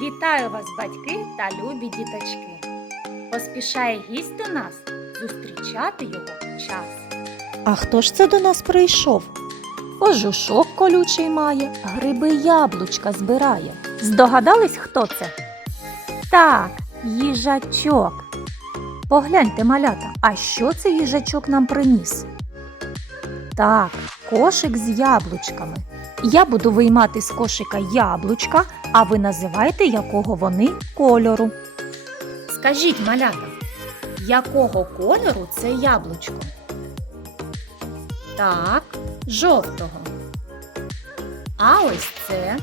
Вітаю вас, батьки та любі діточки. Поспішає гість до нас зустрічати його час. А хто ж це до нас прийшов? Кожушок колючий має, гриби яблучка збирає. Здогадались, хто це? Так, їжачок. Погляньте, малята, а що це їжачок нам приніс? Так, кошик з яблучками. Я буду виймати з кошика яблучка, а ви називайте, якого вони кольору. Скажіть, малята, якого кольору це яблучко? Так, жовтого. А ось це.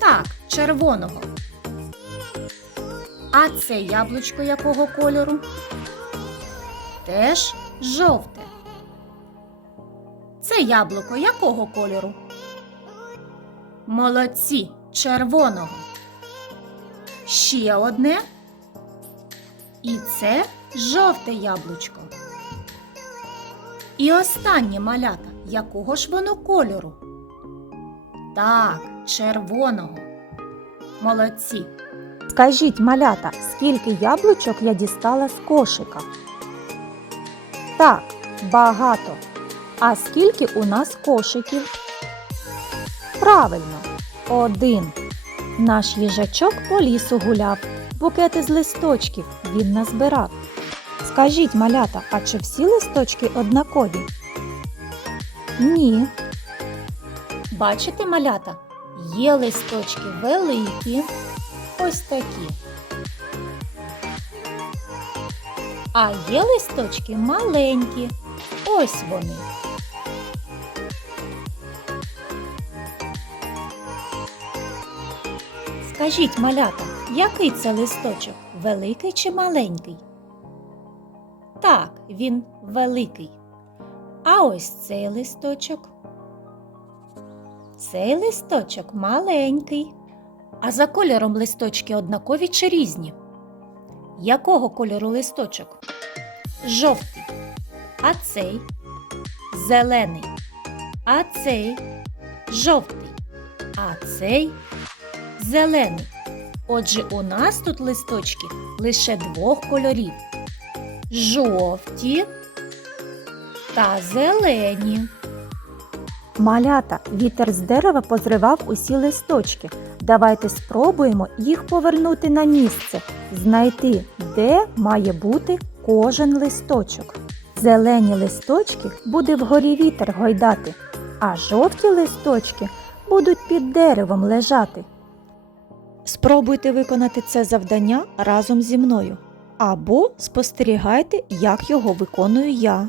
Так, червоного. А це яблучко якого кольору? Теж жовте. Це яблуко якого кольору? Молодці, червоного. Ще одне. І це жовте яблучко. І останнє малята. Якого ж воно кольору? Так, червоного. Молодці. Скажіть, малята, скільки яблучок я дістала з кошика? Так, багато. А скільки у нас кошиків? Правильно, один. Наш їжачок по лісу гуляв, букети з листочків він назбирав. Скажіть, малята, а чи всі листочки однакові? Ні. Бачите, малята? Є листочки великі, ось такі. А є листочки маленькі. Ось вони. Скажіть, малята, який це листочок? Великий чи маленький? Так, він великий. А ось цей листочок. Цей листочок маленький. А за кольором листочки однакові чи різні? Якого кольору листочок? Жовтий. А цей зелений. А цей жовтий. А цей зелений. Отже, у нас тут листочки лише двох кольорів: жовті та зелені. Малята, вітер з дерева позривав усі листочки. Давайте спробуємо їх повернути на місце, знайти, де має бути кожен листочок. Зелені листочки буде вгорі вітер гойдати, а жовті листочки будуть під деревом лежати. Спробуйте виконати це завдання разом зі мною. Або спостерігайте, як його виконую я.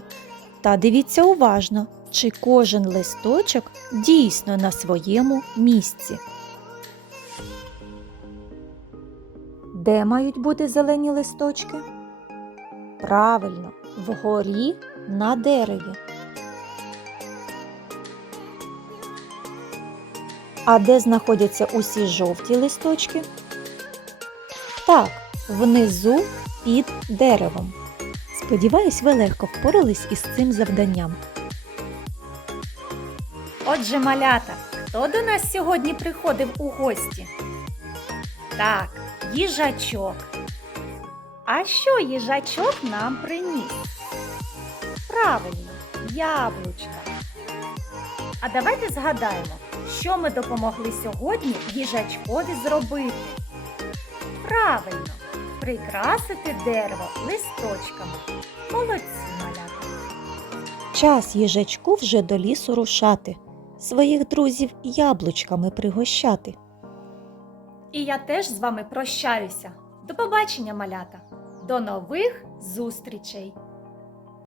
Та дивіться уважно, чи кожен листочок дійсно на своєму місці. Де мають бути зелені листочки? Правильно, вгорі на дереві. А де знаходяться усі жовті листочки? Так, внизу під деревом. Сподіваюсь, ви легко впорались із цим завданням. Отже, малята, хто до нас сьогодні приходив у гості? Так, їжачок. А що їжачок нам приніс? Правильно, яблучка. А давайте згадаємо, що ми допомогли сьогодні їжачкові зробити. Правильно, прикрасити дерево листочками. Молодці, малята. Час їжачку вже до лісу рушати, своїх друзів яблучками пригощати. І я теж з вами прощаюся. До побачення, малята. До нових зустрічей!